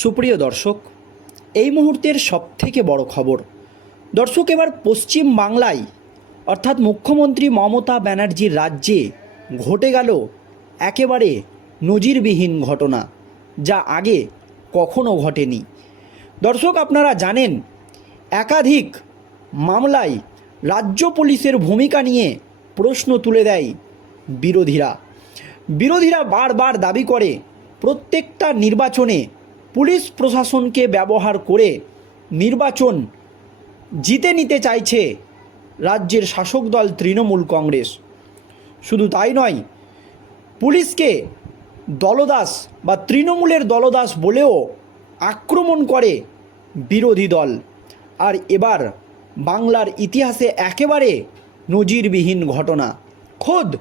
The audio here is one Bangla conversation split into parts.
সুপ্রিয় দর্শক, এই মুহূর্তের সবথেকে বড় খবর। দর্শক, এবার পশ্চিম বাংলায়, অর্থাৎ মুখ্যমন্ত্রী মমতা ব্যানার্জির রাজ্যে ঘটে গেল একেবারে নজিরবিহীন ঘটনা, যা আগে কখনো ঘটেনি। দর্শক, আপনারা জানেন, একাধিক মামলায় রাজ্য পুলিশের ভূমিকা নিয়ে প্রশ্ন তুলে দেয় বিরোধীরা। বিরোধীরা বারবার দাবি করে, প্রত্যেকটা নির্বাচনে পুলিশ প্রশাসনকে ব্যবহার করে নির্বাচন জিতে নিতে চাইছে রাজ্যের শাসক দল তৃণমূল কংগ্রেস। শুধু তাই নয়, পুলিশকে দলদাস বা তৃণমূলের দলদাস বলেও আক্রমণ করে বিরোধী দল। আর এবার বাংলার ইতিহাসে একেবারে নজিরবিহীন ঘটনা। খোদ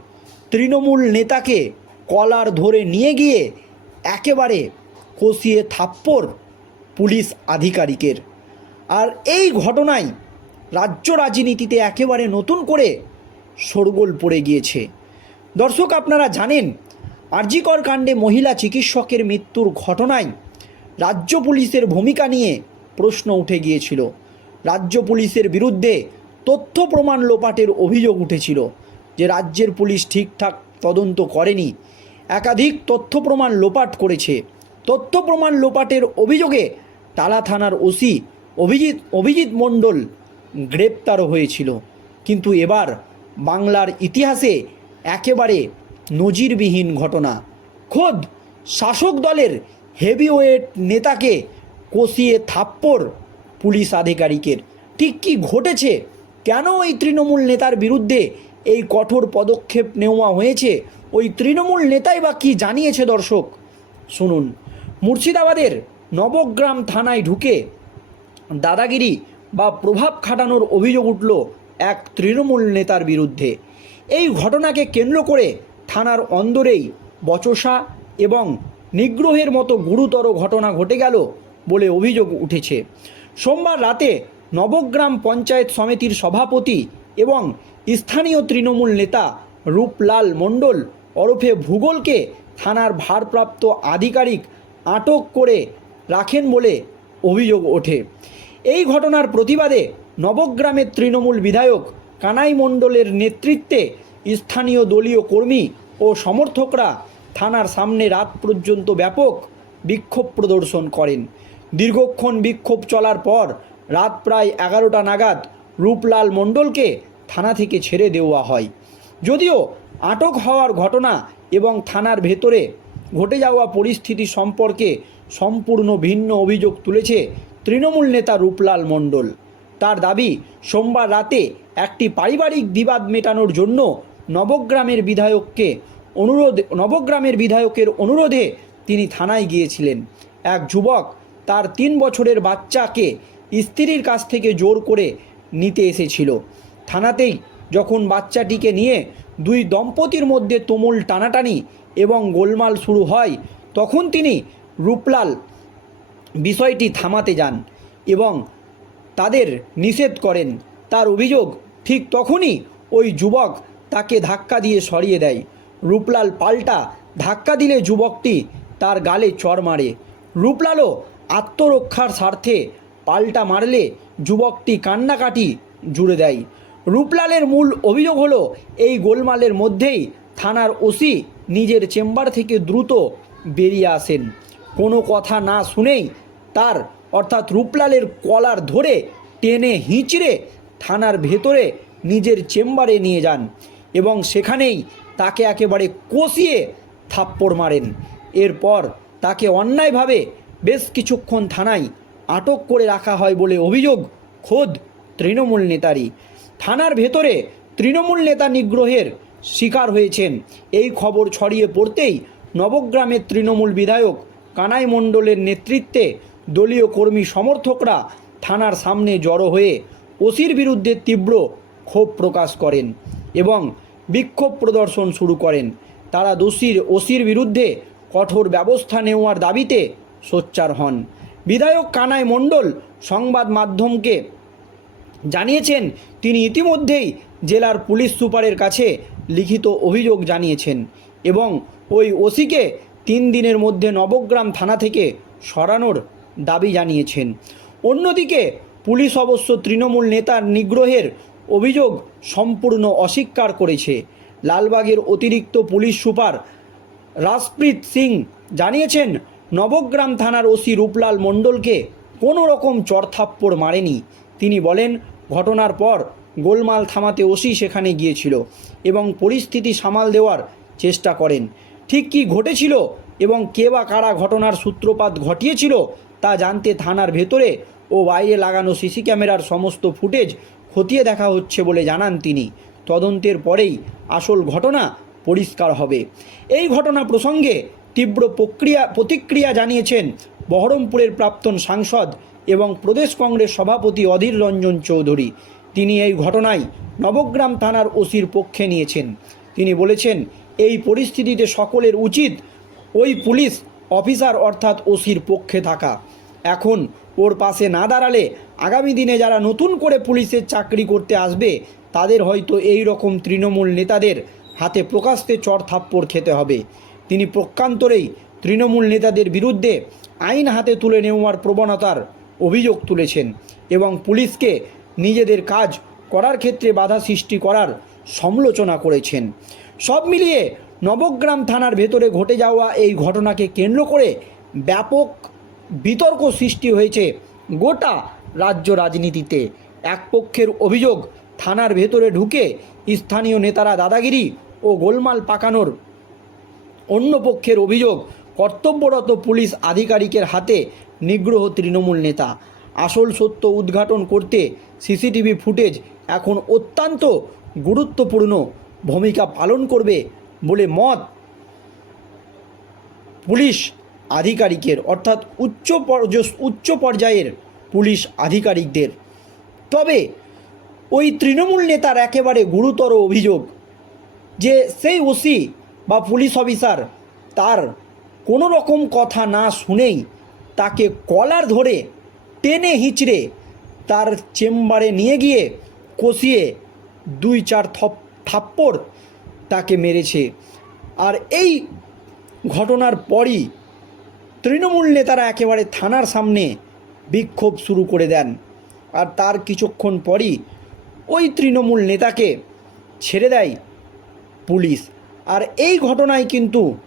তৃণমূল নেতাকে কলার ধরে নিয়ে গিয়ে একেবারে কষিয়ে থাপ্পড় পুলিশ আধিকারিকের। আর এই ঘটনায় রাজ্য রাজনীতিতে একেবারে নতুন করে শোরগোল পড়ে গিয়েছে। দর্শক, আপনারা জানেন, আরজিকর কাণ্ডে মহিলা চিকিৎসকের মৃত্যুর ঘটনায় রাজ্য পুলিশের ভূমিকা নিয়ে প্রশ্ন উঠে গিয়েছিল। রাজ্য পুলিশের বিরুদ্ধে তথ্য প্রমাণ লোপাটের অভিযোগ উঠেছিল যে রাজ্যের পুলিশ ঠিকঠাক তদন্ত করেনি। একাধিক তথ্য প্রমাণ লোপাট করেছে। তথ্য প্রমাণ লোপাটের অভিযোগে তালা থানার ওসি অভিজিৎ অভিজিৎ মণ্ডল গ্রেপ্তারও হয়েছিল। কিন্তু এবার বাংলার ইতিহাসে একেবারে নজিরবিহীন ঘটনা। খোদ শাসক দলের হেভিওয়েট নেতাকে কষিয়ে থাপ্পড় পুলিশ আধিকারিকের। ঠিক কী ঘটেছে? কেন ওই তৃণমূল নেতার বিরুদ্ধে এই কঠোর পদক্ষেপ নেওয়া হয়েছে? ওই তৃণমূল নেতাই বা কী জানিয়েছে দর্শক? শুনুন। মুর্শিদাবাদের নবগ্রাম থানায় ঢুকে দাদাগিরি বা প্রভাব খাটানোর অভিযোগ উঠল এক তৃণমূল নেতার বিরুদ্ধে। এই ঘটনাকে কেন্দ্র করে থানার অন্দরেই বচসা এবং নিগ্রহের মতো গুরুতর ঘটনা ঘটে গেল বলে অভিযোগ উঠেছে। সোমবার রাতে নবগ্রাম পঞ্চায়েত সমিতির সভাপতি এবং স্থানীয় তৃণমূল নেতা রূপলাল মণ্ডল ওরফে ভূগোলকে থানার ভারপ্রাপ্ত আধিকারিক আটক করে রাখেন বলে অভিযোগ ওঠে। এই ঘটনার প্রতিবাদে নবগ্রামের তৃণমূল বিধায়ক কানাই মণ্ডলের নেতৃত্বে স্থানীয় দলীয় কর্মী ও সমর্থকরা থানার সামনে রাত পর্যন্ত ব্যাপক বিক্ষোভ প্রদর্শন করেন। দীর্ঘক্ষণ বিক্ষোভ চলার পর রাত প্রায় এগারোটা নাগাদ রূপলাল মণ্ডলকে থানা থেকে ছেড়ে দেওয়া হয়। যদিও আটক হওয়ার ঘটনা এবং থানার ভেতরে ঘটে যাওয়া পরিস্থিতি সম্পর্কে সম্পূর্ণ ভিন্ন অভিযোগ তুলেছে তৃণমূল নেতা রূপলাল মণ্ডল। তার দাবি, সোমবার রাতে একটি পারিবারিক বিবাদ মেটানোর জন্য নবগ্রামের বিধায়ককে অনুরোধ, নবগ্রামের বিধায়কের অনুরোধে তিনি থানায় গিয়েছিলেন। এক যুবক তার তিন বছরের বাচ্চাকে স্ত্রীর কাছ থেকে জোর করে নিতে এসেছিল। থানাতেই যখন বাচ্চাটিকে নিয়ে দুই দম্পতির মধ্যে তুমুল টানাটানি এবং গোলমাল শুরু হয়, তখন তিনি রূপলাল বিষয়টি থামাতে যান এবং তাদের নিষেধ করেন। তার অভিযোগ, ঠিক তখনই ওই যুবক তাকে ধাক্কা দিয়ে সরিয়ে দেয়। রূপলাল পাল্টা ধাক্কা দিলে যুবকটি তার গালে চড় মারে। রূপলালও আত্মরক্ষার স্বার্থে পাল্টা মারলে যুবকটি কান্নাকাটি জুড়ে দেয়। রূপলালের মূল অভিযোগ হলো, এই গোলমালের মধ্যেই থানার ওসি নিজের চেম্বার থেকে দ্রুত বেরিয়ে আসেন। কোনো কথা না শুনেই তার, অর্থাৎ রূপলালের কলার ধরে টেনে হিঁচড়ে থানার ভেতরে নিজের চেম্বারে নিয়ে যান এবং সেখানেই তাকে একেবারে কষিয়ে থাপ্পড় মারেন। এরপর তাকে অন্যায়ভাবে বেশ কিছুক্ষণ থানায় আটক করে রাখা হয় বলে অভিযোগ খোদ তৃণমূল নেতারই। থানার ভেতরে তৃণমূল নেতা নিগ্রহের শিকার হয়েছেন। এই খবর ছড়িয়ে পড়তেই নবগ্রামের তৃণমূল বিধায়ক কানাই মণ্ডলের নেতৃত্বে দলীয় কর্মী সমর্থকরা থানার সামনে জড়ো হয়ে ওসির বিরুদ্ধে তীব্র ক্ষোভ প্রকাশ করেন এবং বিক্ষোভ প্রদর্শন শুরু করেন। তারা দোষীর ওসির বিরুদ্ধে কঠোর ব্যবস্থা নেওয়ার দাবিতে সোচ্চার হন। বিধায়ক কানাই মণ্ডল সংবাদ মাধ্যমকে জানিয়েছেন, তিনি ইতিমধ্যেই জেলার পুলিশ সুপারের কাছে লিখিত অভিযোগ জানিয়েছেন এবং ওই ওসিকে তিন দিনের মধ্যে নবগ্রাম থানা থেকে সরানোর দাবি জানিয়েছেন। অন্যদিকে পুলিশ অবশ্য তৃণমূল নেতার নিগ্রহের অভিযোগ সম্পূর্ণ অস্বীকার করেছে। লালবাগের অতিরিক্ত পুলিশ সুপার রাজপ্রীত সিং জানিয়েছেন, নবগ্রাম থানার ওসি রূপলাল মণ্ডলকে কোনো রকম চড়থাপ্পড় মারেনি। তিনি বলেন, ঘটনার পর গোলমাল থামাতে ওসি সেখানে গিয়েছিল এবং পরিস্থিতি সামাল দেওয়ার চেষ্টা করেন। ঠিক কী ঘটেছিল এবং কে বা কারা ঘটনার সূত্রপাত ঘটিয়েছিল তা জানতে থানার ভেতরে ও বাইরে লাগানো সিসি ক্যামেরার সমস্ত ফুটেজ খতিয়ে দেখা হচ্ছে বলে জানান তিনি। তদন্তের পরেই আসল ঘটনা পরিষ্কার হবে। এই ঘটনা প্রসঙ্গে তীব্র প্রক্রিয়া, প্রতিক্রিয়া জানিয়েছেন বহরমপুরের প্রাক্তন সাংসদ এবং প্রদেশ কংগ্রেস সভাপতি অধীর রঞ্জন চৌধুরী। তিনি এই ঘটনায় নবগ্রাম থানার ওসির পক্ষে নিয়েছেন। তিনি বলেছেন, এই পরিস্থিতিতে সকলের উচিত ওই পুলিশ অফিসার অর্থাৎ ওসির পক্ষে থাকা। এখন ওর পাশে না দাঁড়ালে আগামী দিনে যারা নতুন করে পুলিশের চাকরি করতে আসবে, তাদের হয়তো এই রকম তৃণমূল নেতাদের হাতে প্রকাশ্যে চড় থাপ্পড় খেতে হবে। তিনি প্রকান্তরেই তৃণমূল নেতাদের বিরুদ্ধে আইন হাতে তুলে নেওয়ার প্রবণতার অভিযোগ তুলেছেন এবং পুলিশকে নিজেদের কাজ করার ক্ষেত্রে বাধা সৃষ্টি করার সমালোচনা করেছেন। সব মিলিয়ে নবগ্রাম থানার ভেতরে ঘটে যাওয়া এই ঘটনাকে কেন্দ্র করে ব্যাপক বিতর্ক সৃষ্টি হয়েছে গোটা রাজ্য রাজনীতিতে। এক পক্ষের অভিযোগ, থানার ভেতরে ঢুকে স্থানীয় নেতারা দাদাগিরি ও গোলমাল পাকানোর। অন্য পক্ষের অভিযোগ, কর্তব্যরত পুলিশ আধিকারিকের হাতে নিগ্রহ তৃণমূল নেতা। আসল সত্য উদ্ঘাটন করতে সিসিটিভি ফুটেজ এখন অত্যন্ত গুরুত্বপূর্ণ ভূমিকা পালন করবে বলে মত। পুলিশ আধিকারিকের, অর্থাৎ উচ্চ উচ্চ পর্যায়ের পুলিশ আধিকারিকদের। তবে ওই তৃণমূল নেতার একেবারে গুরুতর অভিযোগ যে সেই ওসি বা পুলিশ অফিসার তার কোনো রকম কথা না শুনেই তাকে কলার ধরে টেনে হিচড়ে তার চেম্বারে নিয়ে গিয়ে কষিয়ে দুই চার থপ থাপ্পড় তাকে মেরেছে। আর এই ঘটনার পরই তৃণমূল নেতারা একেবারে থানার সামনে বিক্ষোভ শুরু করে দেন। আর তার কিছুক্ষণ পরই ওই তৃণমূল নেতাকে ছেড়ে দেয় পুলিশ। আর এই ঘটনায় কিন্তু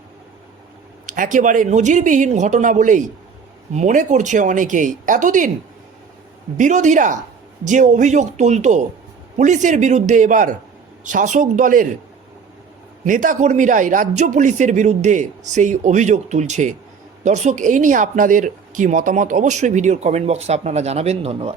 একেবারে নজিরবিহীন ঘটনা বলেই মনে করছে অনেকেই। এতদিন বিরোধীরা যে অভিযোগ তুলত, পুলিশের বিরুদ্ধে এবার শাসক দলের নেতাকর্মীরাই রাজ্য পুলিশের বিরুদ্ধে সেই অভিযোগ তুলছে। দর্শক, এই নিয়ে আপনাদের কি মতামত? অবশ্যই ভিডিওর কমেন্ট বক্সে আপনারা জানাবেন। ধন্যবাদ।